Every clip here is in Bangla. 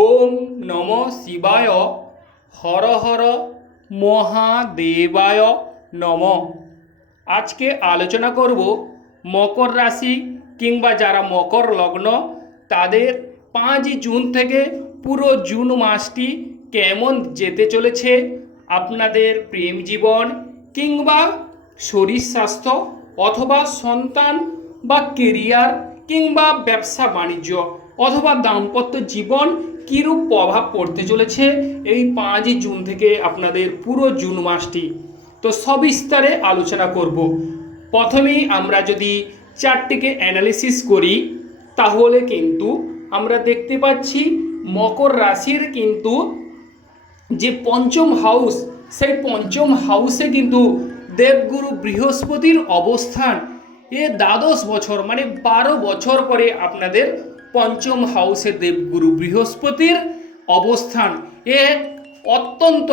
ওম নম শিবায় হর হর মহাদেবায় নম। আজকে আলোচনা করব মকর রাশি কিংবা যারা মকর লগ্ন, তাদের পাঁচ জুন থেকে পুরো জুন মাসটি কেমন যেতে চলেছে, আপনাদের প্রেম জীবন কিংবা শরীর স্বাস্থ্য অথবা সন্তান বা কেরিয়ার কিংবা ব্যবসা বাণিজ্য। অথবা দাম্পত্য জীবন কীরূপ প্রভাব পড়তে চলেছে? এই পাঁচই জুন থেকে আপনাদের পুরো জুন মাসটি তো সবিস্তারে আলোচনা করব। প্রথমেই আমরা যদি চারটিকে অ্যানালিসিস করি, তাহলে কিন্তু আমরা দেখতে পাচ্ছি মকর রাশির কিন্তু যে পঞ্চম হাউস সেই পঞ্চম হাউসে কিন্তু দেবগুরু বৃহস্পতির অবস্থান। এ দ্বাদশ বছর মানে বারো বছর পরে আপনাদের পঞ্চম হাউসে দেবগুরু বৃহস্পতির অবস্থান। এ অত্যন্ত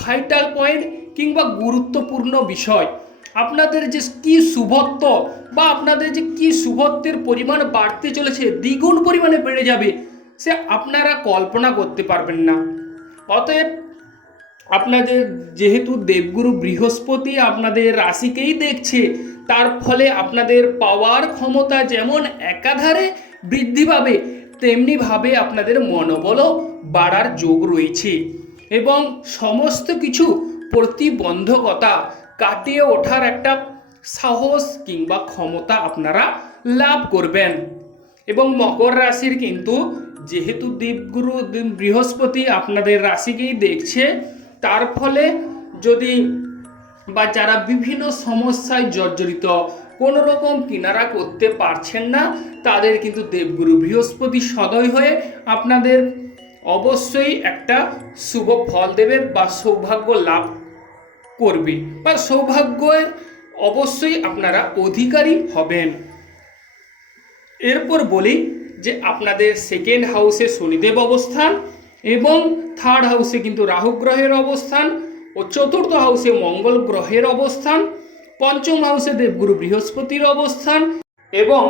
ভাইটাল পয়েন্ট কিংবা গুরুত্বপূর্ণ বিষয়। আপনাদের যে কি শুভত্ব বা আপনাদের যে কি শুভত্বের পরিমাণ বাড়তে চলেছে, দ্বিগুণ পরিমাণে বেড়ে যাবে, সে আপনারা কল্পনা করতে পারবেন না। অতএব আপনাদের যেহেতু দেবগুরু বৃহস্পতি আপনাদের রাশিকেই দেখছে, তার ফলে আপনাদের পাওয়ার ক্ষমতা যেমন একাধারে বৃদ্ধি পাবে তেমনিভাবে আপনাদের মনোবলও বাড়ার যোগ রয়েছে। এবং সমস্ত কিছু প্রতিবন্ধকতা কাটিয়ে ওঠার একটা সাহস কিংবা ক্ষমতা আপনারা লাভ করবেন। এবং মকর রাশির কিন্তু যেহেতু দেবগুরু বৃহস্পতি আপনাদের রাশিকেই দেখছে, তার ফলে যদি বা যারা বিভিন্ন সমস্যায় জর্জরিত কোনো রকম কিনারা করতে পারছেন না, তাদের কিন্তু দেবগুরু বৃহস্পতি সদয় হয়ে আপনাদের অবশ্যই একটা শুভ ফল দেবে বা সৌভাগ্য লাভ করবে বা সৌভাগ্যের অবশ্যই আপনারা অধিকারী হবেন। এরপর বলি যে আপনাদের সেকেন্ড হাউসে শনিদেব অবস্থান এবং থার্ড হাউসে কিন্তু রাহু গ্রহের অবস্থান ও চতুর্থ হাউসে মঙ্গল গ্রহের অবস্থান। পঞ্চম হাউসে দেবগুরু বৃহস্পতির অবস্থান এবং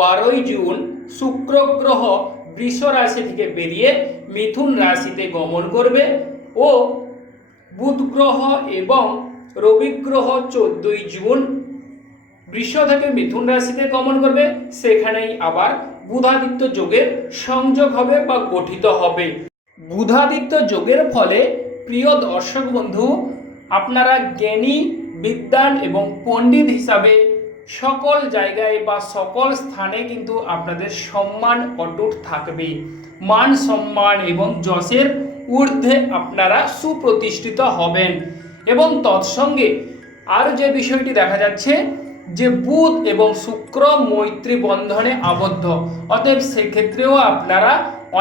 বারোই জুন শুক্র গ্রহ বৃষ রাশি থেকে বেরিয়ে মিথুন রাশিতে গমন করবে ও বুধ গ্রহ এবং রবি গ্রহ চোদ্দই জুন বৃষ থেকে মিথুন রাশিতে গমন করবে। সেখানেই আবার বুধাদিত্য যোগের সংযোগ হবে বা গঠিত হবে। বুধাদিত্য যোগের ফলে প্রিয় দর্শক বন্ধু, আপনারা জ্ঞানী বিদ্বান এবং পণ্ডিত হিসাবে সকল জায়গায় বা সকল স্থানে কিন্তু আপনাদের সম্মান অটুট থাকবে। মান সম্মান এবং যশের ঊর্ধ্বে আপনারা সুপ্রতিষ্ঠিত হবেন। এবং তৎসঙ্গে আর যে বিষয়টি দেখা যাচ্ছে, যে বুধ এবং শুক্র মৈত্রী বন্ধনে আবদ্ধ। অতএব সেক্ষেত্রেও আপনারা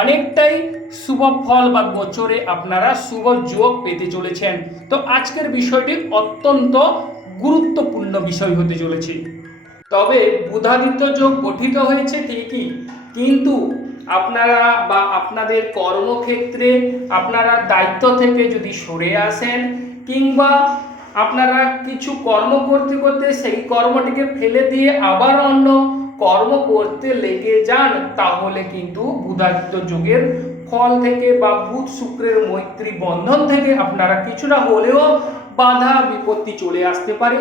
অনেকটাই শুভ ফল বা গোচরে আপনারা শুভ যোগ পেতে চলেছেন। তো আজকের বিষয়টি অত্যন্ত গুরুত্বপূর্ণ বিষয় হতে চলেছে। তবে বুধাদিত্য যোগ গঠিত হয়েছে ঠিকই, কিন্তু আপনারা বা আপনাদের কর্মক্ষেত্রে আপনারা দায়িত্ব থেকে যদি সরে আসেন, কিংবা আপনারা কিছু কর্ম করতে করতে সেই কর্মটিকে ফেলে দিয়ে আবার অন্য কর্ম করতে লেগে যান, তাহলে কিন্তু বুধাদিত্য যুগের ফল থেকে বা বুধ শুক্রের মৈত্রী বন্ধন থেকে আপনারা কিছুটা হলেও বাধা বিপত্তি চলে আসতে পারে।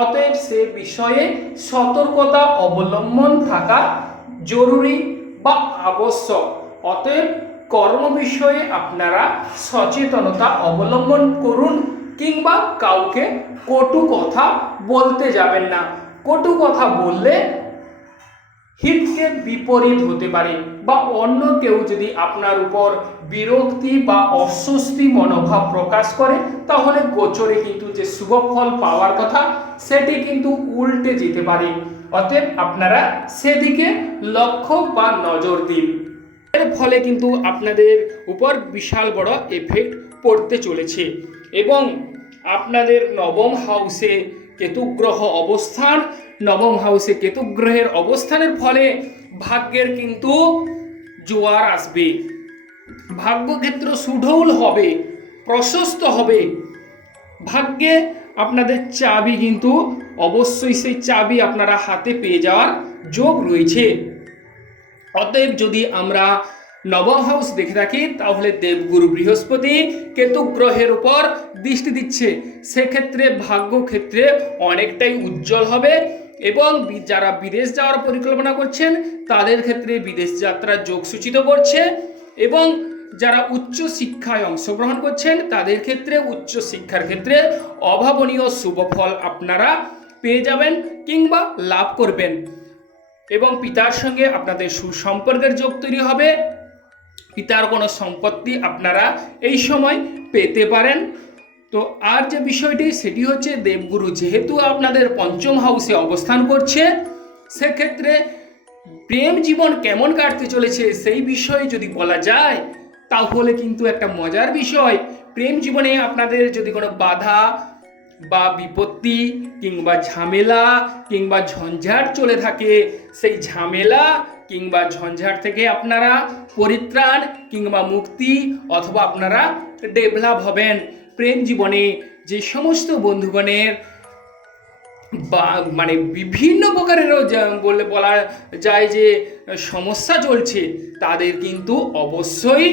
অতএব সে বিষয়ে সতর্কতা অবলম্বন থাকা জরুরি বা আবশ্যক। অতএব কর্ম বিষয়ে আপনারা সচেতনতা অবলম্বন করুন কিংবা কাউকে কটু কথা বলতে যাবেন না। কটু কথা বললে হিতকে বিপরীত হতে পারে বা অন্য কেউ যদি আপনার উপর বিরক্তি বা অস্বস্তি মনোভাব প্রকাশ করে, তাহলে গোচরে কিন্তু যে শুভ ফল পাওয়ার কথা, সেটি কিন্তু উল্টে যেতে পারে। অতএব আপনারা সেদিকে লক্ষ্য বা নজর দিন। এর ফলে কিন্তু আপনাদের উপর বিশাল বড় এফেক্ট পড়তে চলেছে এবং আপনাদের নবম হাউসে কেতু গ্রহ অবস্থান নবম হাউসে কেতু গ্রহের অবস্থানের ফলে ভাগ্যের কিন্তু জোয়ার আসবে। ভাগ্যক্ষেত্র সুঢৌল হবে, প্রশস্ত হবে। ভাগ্যে আপনাদের চাবি কিন্তু অবশ্যই সেই চাবি আপনারা হাতে পেয়ে যাওয়ার যোগ রয়েছে। অতএব যদি আমরা নবম হাউস দেখে থাকি, তাহলে দেবগুরু বৃহস্পতি কেতু গ্রহের উপর দৃষ্টি দিচ্ছে। সেক্ষেত্রে ভাগ্য ক্ষেত্রে অনেকটাই উজ্জ্বল হবে। এবং যারা বিদেশ যাওয়ার পরিকল্পনা করছেন, তাদের ক্ষেত্রে বিদেশ যাত্রার যোগ সূচিত করছে এবং যারা উচ্চ শিক্ষায় অংশগ্রহণ করছেন, তাদের ক্ষেত্রে উচ্চ শিক্ষার ক্ষেত্রে অভাবনীয় শুভ ফল আপনারা পেয়ে যাবেন কিংবা লাভ করবেন। এবং পিতার সঙ্গে আপনাদের সুসম্পর্কের যোগ তৈরি হবে। পিতার কোনো সম্পত্তি আপনারা এই সময় পেতে পারেন। তো আর যে বিষয়টি, সেটি হচ্ছে দেবগুরু যেহেতু আপনাদের পঞ্চম হাউসে অবস্থান করছে, সেক্ষেত্রে প্রেম জীবন কেমন কাটতে চলেছে সেই বিষয়ে যদি বলা যায়, তাহলে কিন্তু একটা মজার বিষয়। প্রেম জীবনে আপনাদের যদি কোনো বাধা বা বিপত্তি কিংবা ঝামেলা কিংবা ঝঞ্ঝাট চলে থাকে, সেই ঝামেলা কিংবা ঝঞ্ঝাট থেকে আপনারা পরিত্রাণ কিংবা মুক্তি অথবা আপনারা ডেভেলপ হবেন। প্রেম জীবনে যে সমস্ত বন্ধুগণের বা মানে বিভিন্ন প্রকারেরও বলে বলা যায় যে সমস্যা চলছে, তাদের কিন্তু অবশ্যই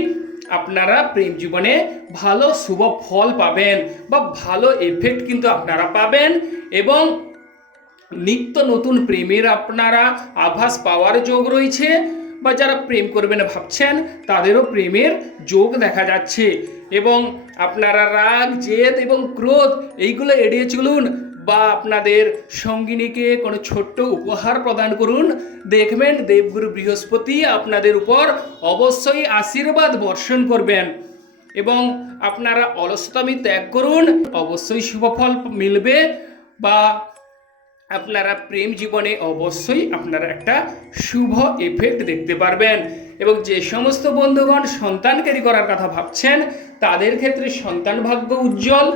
আপনারা প্রেম জীবনে ভালো শুভ ফল পাবেন বা ভালো এফেক্ট কিন্তু আপনারা পাবেন এবং নিত্য নতুন প্রেমের আপনারা আভাস পাওয়ার যোগ রয়েছে বা যারা প্রেম করবেন ভাবছেন, তাদেরও প্রেমের যোগ দেখা যাচ্ছে। এবং আপনারা রাগ, জেদ এবং ক্রোধ এইগুলো এড়িয়ে চলুন বা আপনাদের সঙ্গিনীকে কোনো ছোট্ট উপহার প্রদান করুন। দেখবেন দেবগুরু বৃহস্পতি আপনাদের উপর অবশ্যই আশীর্বাদ বর্ষণ করবেন এবং আপনারা অলসতামি ত্যাগ করুন, অবশ্যই শুভফল মিলবে বা আপনারা প্রেম জীবনে অবশ্যই আপনারা একটা শুভ এফেক্ট দেখতে পারবেন। এবং যে সমস্ত বন্ধুগণ সন্তান ক্যারি করার কথা ভাবছেন, তাদের ক্ষেত্রে সন্তান ভাগ্য উজ্জ্বল।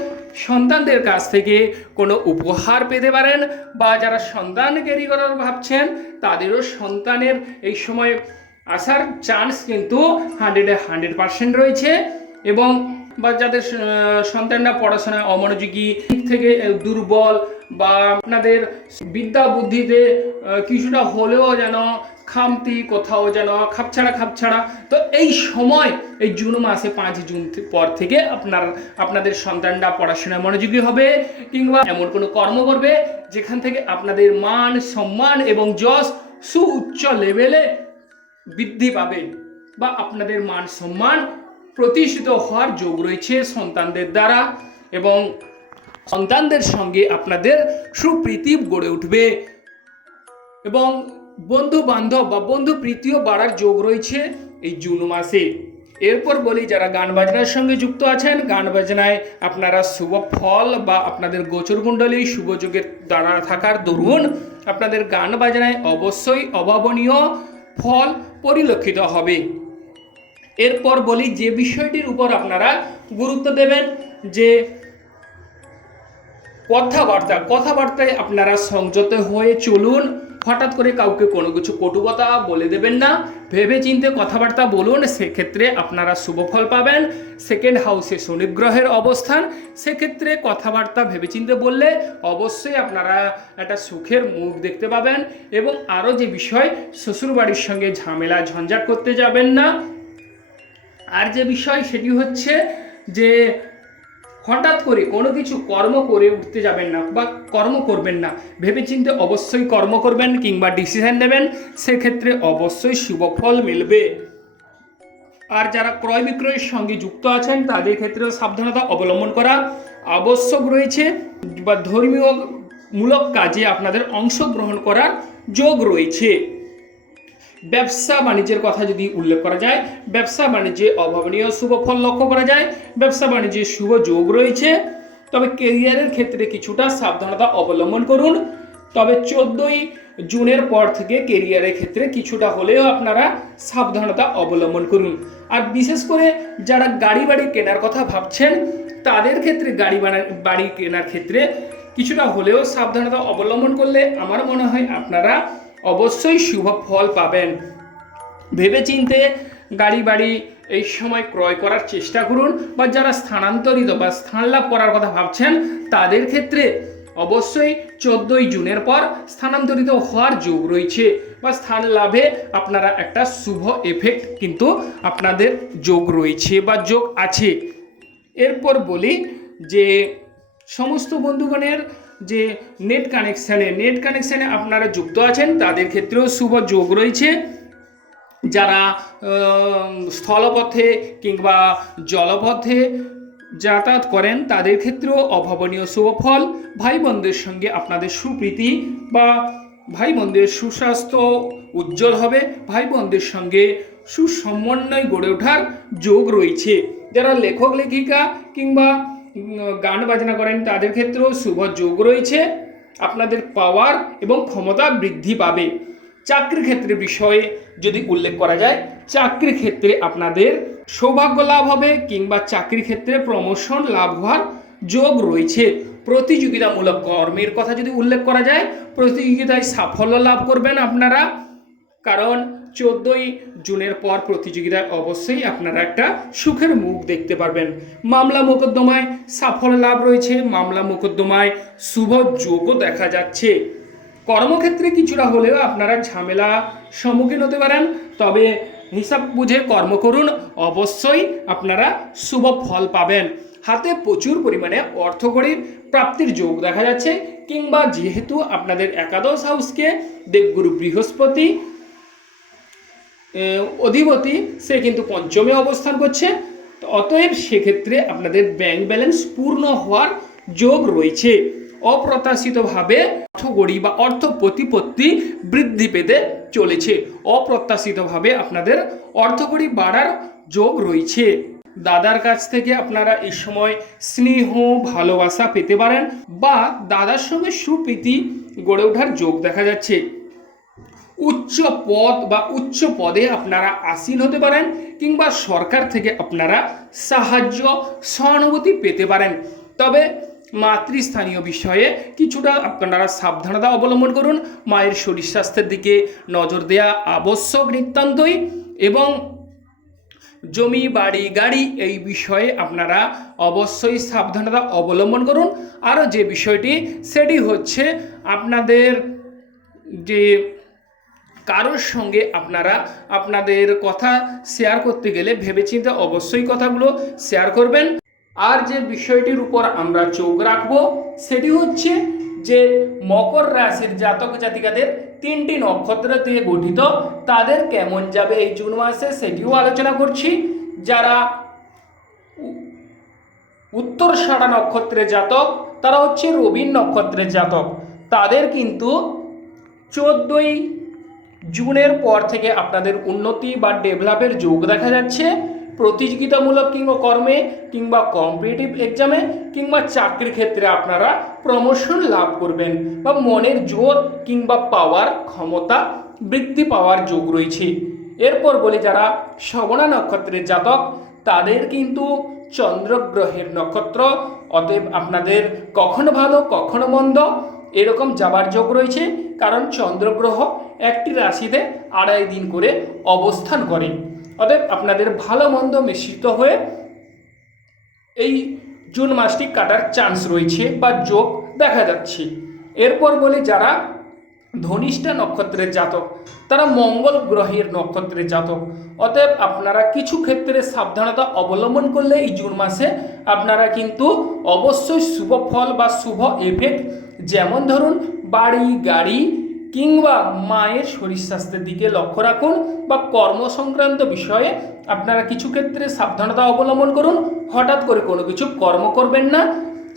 সন্তানদের কাছ থেকে কোনো উপহার পেতে পারেন বা যারা সন্তান ক্যারি করার ভাবছেন, তাদেরও সন্তানের এই সময় আসার চান্স কিন্তু হান্ড্রেডে হান্ড্রেড পার্সেন্ট রয়েছে এবং বা যাদের সন্তানরা পড়াশোনায় অমনোযোগী থেকে দুর্বল বা আপনাদের বিদ্যা বুদ্ধিতে কিছুটা হলেও যেন খামতি, কোথাও যেন খাপছাড়া খাপছাড়া। তো এই সময়, এই জুন মাসে পাঁচ জুন পর থেকে আপনার, আপনাদের সন্তানরা পড়াশোনায় মনোযোগী হবে কিংবা এমন কোনো কর্ম করবে যেখান থেকে আপনাদের মান, সম্মান এবং যশ সুউচ্চ লেভেলে বৃদ্ধি পাবে বা আপনাদের মান, সম্মান প্রতিষ্ঠিত হওয়ার যোগ রয়েছে সন্তানদের দ্বারা এবং সন্তানদের সঙ্গে আপনাদের সুপ্রীতি গড়ে উঠবে এবং বন্ধু বান্ধব বা বন্ধু প্রীতিও বাড়ার যোগ রয়েছে এই জুন মাসে। এরপর বলি, যারা গান বাজনার সঙ্গে যুক্ত আছেন, গান বাজনায় আপনারা শুভ ফল বা আপনাদের গোচর কুণ্ডলী শুভ যুগের দ্বারা থাকার দরুন আপনাদের গান বাজনায় অবশ্যই অভাবনীয় ফল পরিলক্ষিত হবে। এরপর বলি, যে বিষয়টির উপর আপনারা গুরুত্ব দেবেন, যে কথাবার্তা, কথাবার্তায় আপনারা সংযত হয়ে চলুন। হঠাৎ করে কাউকে কোনো কিছু কটু কথা বলে দেবেন না। ভেবে চিন্তে কথাবার্তা বলুন, সেক্ষেত্রে আপনারা শুভ ফল পাবেন। সেকেন্ড হাউসে শনি গ্রহের অবস্থান, সেক্ষেত্রে কথাবার্তা ভেবে চিন্তে বললে অবশ্যই আপনারা একটা সুখের মুখ দেখতে পাবেন এবং আরও যে বিষয়, শ্বশুরবাড়ির সঙ্গে ঝামেলা ঝঞ্ঝাট করতে যাবেন না। আর যে বিষয়, সেটি হচ্ছে যে হঠাৎ করে কোনো কিছু কর্ম করে উঠতে যাবেন না বা কর্ম করবেন না, ভেবেচিন্তে অবশ্যই কর্ম করবেন কিংবা ডিসিশন নেবেন, সেক্ষেত্রে অবশ্যই শুভ ফল মিলবে। আর যারা ক্রয় বিক্রয়ের সঙ্গে যুক্ত আছেন, তাদের ক্ষেত্রেও সাবধানতা অবলম্বন করা আবশ্যক রয়েছে বা ধর্মীয় মূলক কাজে আপনাদের অংশগ্রহণ করার যোগ রয়েছে। ব্যবসা বাণিজ্যের কথা যদি উল্লেখ করা যায়, ব্যবসা বাণিজ্যে অভাবনীয় শুভ ফল লক্ষ্য করা যায়, ব্যবসা বাণিজ্যে শুভ যোগ রয়েছে। তবে কেরিয়ারের ক্ষেত্রে কিছুটা সাবধানতা অবলম্বন করুন। তবে চোদ্দোই জুনের পর থেকে কেরিয়ারের ক্ষেত্রে কিছুটা হলেও আপনারা সাবধানতা অবলম্বন করুন। আর বিশেষ করে যারা গাড়ি বাড়ি কেনার কথা ভাবছেন, তাদের ক্ষেত্রে গাড়ি বাড়ি কেনার ক্ষেত্রে কিছুটা হলেও সাবধানতা অবলম্বন করলে আমার মনে হয় আপনারা অবশ্যই শুভ ফল পাবেন। ভেবেচিন্তে গাড়ি বাড়ি এই সময় ক্রয় করার চেষ্টা করুন বা যারা স্থানান্তরিত বা স্থান লাভ করার কথা ভাবছেন, তাদের ক্ষেত্রে অবশ্যই চোদ্দোই জুনের পর স্থানান্তরিত হওয়ার যোগ রয়েছে বা স্থান লাভে আপনারা একটা শুভ এফেক্ট কিন্তু আপনাদের যোগ রয়েছে বা যোগ আছে। এরপর বলি যে সমস্ত বন্ধুগণের যে নেট কানেকশানে নেট কানেকশানে আপনারা যুক্ত আছেন, তাদের ক্ষেত্রেও শুভ যোগ রয়েছে। যারা স্থলপথে কিংবা জলপথে যাতায়াত করেন, তাদের ক্ষেত্রেও অভাবনীয় শুভ ফল। ভাই বোনদের সঙ্গে আপনাদের সুপ্রীতি বা ভাই বোনদের সুস্বাস্থ্য উজ্জ্বল হবে। ভাই বোনদের সঙ্গে সুসমন্বয় গড়ে ওঠার যোগ রয়েছে। যারা লেখক, লেখিকা কিংবা গান বাজনা করেন, তাদের ক্ষেত্রেও শুভ যোগ রয়েছে। আপনাদের পাওয়ার এবং ক্ষমতা বৃদ্ধি পাবে। চাকরির ক্ষেত্রে বিষয়ে যদি উল্লেখ করা যায়, চাকরির ক্ষেত্রে আপনাদের সৌভাগ্য লাভ হবে কিংবা চাকরির ক্ষেত্রে প্রমোশন লাভ হওয়ার যোগ রয়েছে। প্রতিযোগিতামূলক কর্মের কথা যদি উল্লেখ করা যায়, প্রতিযোগিতায় সাফল্য লাভ করবেন আপনারা। কারণ চোদ্দোই জুনের পর প্রতিযোগিতায় অবশ্যই আপনারা একটা সুখের মুখ দেখতে পারবেন। মামলা মোকদ্দমায় সাফল্য লাভ রয়েছে। মামলা মোকদ্দমায় শুভ যোগও দেখা যাচ্ছে। কর্মক্ষেত্রে কিছুটা হলেও আপনারা ঝামেলা সম্মুখীন হতে পারেন, তবে হিসাব বুঝে কর্ম করুন। অবশ্যই আপনারা শুভ ফল পাবেন। হাতে প্রচুর পরিমাণে অর্থকড়ির প্রাপ্তির যোগ দেখা যাচ্ছে, কিংবা যেহেতু আপনাদের একাদশ হাউসকে দেবগুরু বৃহস্পতি অধিপতি, সে কিন্তু পঞ্চমে অবস্থান করছে। অতএব সেক্ষেত্রে আপনাদের ব্যাংক ব্যালেন্স পূর্ণ হওয়ার যোগ রয়েছে। অপ্রত্যাশিতভাবে অর্থগড়ি বা অর্থ প্রতিপত্তি বৃদ্ধি পেতে চলেছে। অপ্রত্যাশিতভাবে আপনাদের অর্থগড়ি বাড়ার যোগ রয়েছে। দাদার কাছ থেকে আপনারা এই সময় স্নেহ, ভালোবাসা পেতে পারেন বা দাদার সঙ্গে সুপ্রীতি গড়ে ওঠার যোগ দেখা যাচ্ছে। উচ্চ পদ বা উচ্চ পদে আপনারা আসীন হতে পারেন কিংবা সরকার থেকে আপনারা সাহায্য, সহানুভূতি পেতে পারেন। তবে মাতৃস্থানীয় বিষয়ে কিছুটা আপনারা সাবধানতা অবলম্বন করুন, মায়ের শরীর স্বাস্থ্যের দিকে নজর দেওয়া আবশ্যক নিতান্তই এবং জমি, বাড়ি, গাড়ি এই বিষয়ে আপনারা অবশ্যই সাবধানতা অবলম্বন করুন। আরও যে বিষয়টি, সেটি হচ্ছে আপনাদের যে কারোর সঙ্গে আপনারা আপনাদের কথা শেয়ার করতে গেলে ভেবেচিন্তে অবশ্যই কথাগুলো শেয়ার করবেন। আর যে বিষয়টির উপর আমরা চোখ রাখব, সেটি হচ্ছে যে মকর রাশির জাতক জাতিকাদের তিনটি নক্ষত্র দিয়ে গঠিত, তাদের কেমন যাবে এই জুন মাসে সেটিও আলোচনা করছি। যারা উত্তর সাড়া নক্ষত্রের জাতক, তারা হচ্ছে রবিন নক্ষত্রের জাতক। তাদের কিন্তু চোদ্দোই জুনের পর থেকে আপনাদের উন্নতি বা ডেভেলপের যোগ দেখা যাচ্ছে। প্রতিযোগিতামূলক কিংবা কর্মে, কিংবা কম্পিটিটিভ এক্সামে কিংবা চাকরির ক্ষেত্রে আপনারা প্রমোশন লাভ করবেন বা মনের জোর কিংবা পাওয়ার ক্ষমতা বৃদ্ধি পাওয়ার যোগ রয়েছে। এরপর বলি যারা শ্রবণা নক্ষত্রের জাতক, তাদের কিন্তু চন্দ্রগ্রহের নক্ষত্র। অতএব আপনাদের কখনো ভালো, কখনো মন্দ এরকম যাবার যোগ রয়েছে, কারণ চন্দ্রগ্রহ একটি রাশিতে আড়াই দিন করে অবস্থান করে। অতএব আপনাদের ভালো মন্দ মিশ্রিত হয়ে এই জুন মাসটি কাটার চান্স রয়েছে বা যোগ দেখা যাচ্ছে। এরপর বলে যারা ধনিষ্ঠা নক্ষত্রের জাতক, তারা মঙ্গল গ্রহের নক্ষত্রের জাতক। অতএব আপনারা কিছু ক্ষেত্রে সাবধানতা অবলম্বন করলে এই জুন মাসে আপনারা কিন্তু অবশ্যই শুভ ফল বা শুভ এফেক্ট যেমন ধরুন বাড়ি, গাড়ি কিংবা মায়ের শরীর স্বাস্থ্যের দিকে লক্ষ্য রাখুন বা কর্ম সংক্রান্ত বিষয়ে আপনারা কিছু ক্ষেত্রে সাবধানতা অবলম্বন করুন। হঠাৎ করে কোনো কিছু কর্ম করবেন না।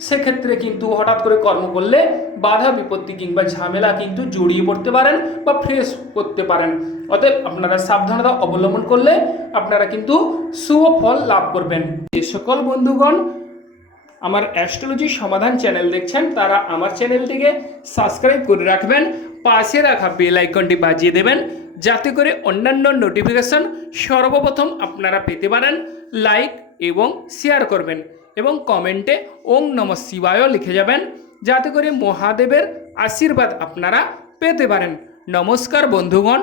সেক্ষেত্রে কিন্তু হঠাৎ করে কর্ম করলে বাধা, বিপত্তি কিংবা ঝামেলা কিন্তু জড়িয়ে পড়তে পারেন বা ফ্রেশ করতে পারেন। অতএব আপনারা সাবধানতা অবলম্বন করলে আপনারা কিন্তু শুভ ফল লাভ করবেন। যে সকল বন্ধুগণ আমার অ্যাস্ট্রোলজি সমাধান চ্যানেল দেখছেন, তারা আমার চ্যানেলটিকে সাবস্ক্রাইব করে রাখবেন, পাশে রাখা বেল আইকনটি বাজিয়ে দেবেন, যাতে করে অন্যান্য নোটিফিকেশন সর্বপ্রথম আপনারা পেতে পারেন, লাইক এবং শেয়ার করবেন এবং কমেন্টে ওং নম শিবায় লিখে যাবেন, যাতে করে মহাদেবের আশীর্বাদ আপনারা পেতে পারেন। নমস্কার বন্ধুগণ।